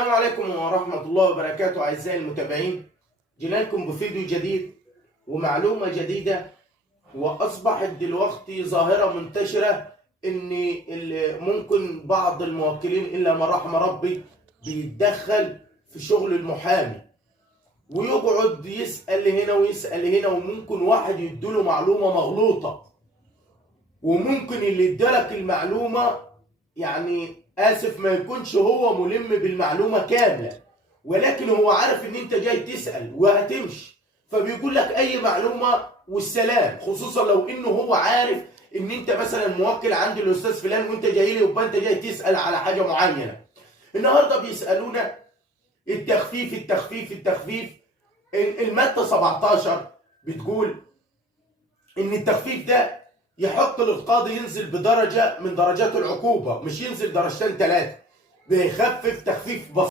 السلام عليكم ورحمة الله وبركاته أعزائي المتابعين. جينا لكم بفيديو جديد ومعلومة جديدة. وأصبحت دلوقتي ظاهرة منتشرة إن ممكن بعض الموكلين إلا من رحم ربي بيتدخل في شغل المحامي ويقعد يسأل هنا ويسأل هنا، وممكن واحد يديله معلومة مغلوطة، وممكن اللي ادالك المعلومة يعني آسف ما يكونش هو ملم بالمعلومة كاملة، ولكن هو عارف ان انت جاي تسأل وهتمشي، فبيقول لك اي معلومة والسلام، خصوصا لو انه هو عارف ان انت مثلا موكل عند الاستاذ فلان وانت جاي لي، يبقى انت جاي تسأل على حاجة معينة. النهاردة بيسألونا التخفيف. المادة 17 بتقول ان التخفيف ده يحط القاضي ينزل بدرجة من درجات العقوبة، مش ينزل درجتين ثلاثة، بيخفف تخفيف بسيط.